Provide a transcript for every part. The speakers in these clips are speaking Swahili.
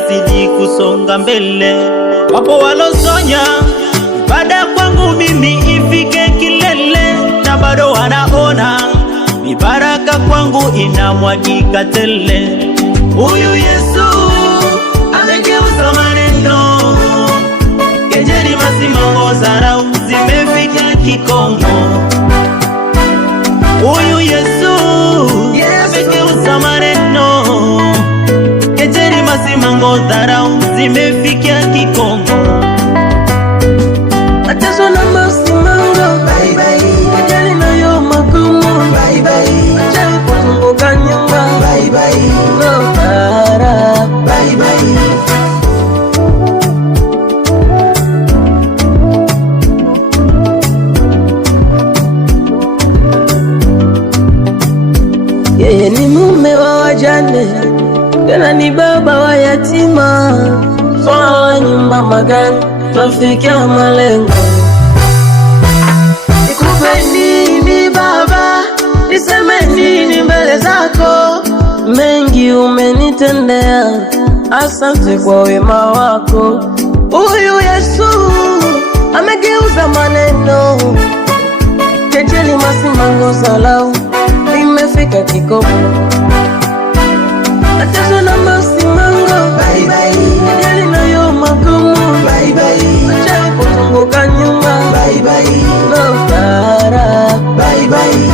nazidi kusonga mbele. Wapo walosonya ibada kwangu mimi ifike kilele, na bado wanaona mibaraka kwangu inamwagika tele. Huyu Yesu amegeuza maneno, kejeli, masimango, dharau zimefika kikomo. Huyu Yesu amegeuza maneno, kejeli, masimango, dharau zimefika kikomo. Ateswa na masimango, bye bye. Kejeli na yo magumu, bye bye. Acha kuzunguka nyuma, bye bye. No para, bye bye. Yeye ni mume wa wajane, tena ni baba wa yatima. Swala la nyumba, magari, twafikia malengo. Nikupe nini Baba, niseme nini mbele zako? Mengi umenitendea, asante kwa wema wako. Huyu Yesu amegeuza maneno, kejeli, masimango, dharau imefika kikomo. Ateswa na masimango, bye bye. Kejeli na yo magumu, bye bye. Acha kuzunguka nyuma, bye bye. No para, bye bye.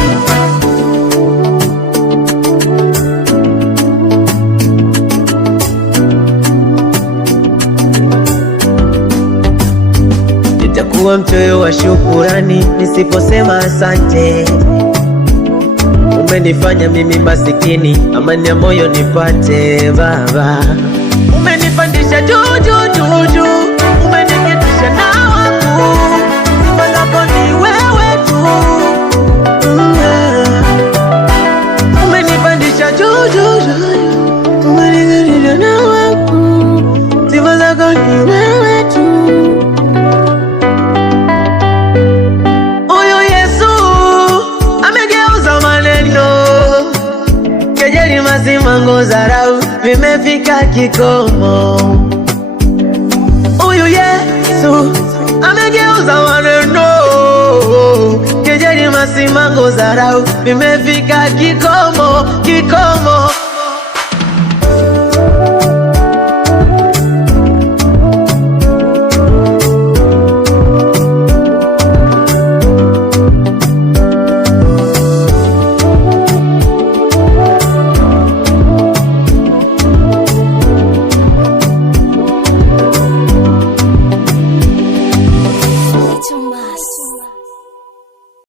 Nitakuwa mchoyo wa shukurani nisiposema asante. Umenifanya mimi masikini, amani ya moyo nipate Baba. Umenipandisha juu juu juu juu, umeniketisha na wakuu. Sifa zako ni wewe tu. Umenipandisha juu juu juu, umeniketisha na wakuu. Sifa zako ni wewe tu. Huyu Yesu amegeuza maneno, kejeli, masimango, dharau vimefika kikomo. Huyu Yesu amegeuza maneno, kejeli, masimango, dharau vimefika kikomo.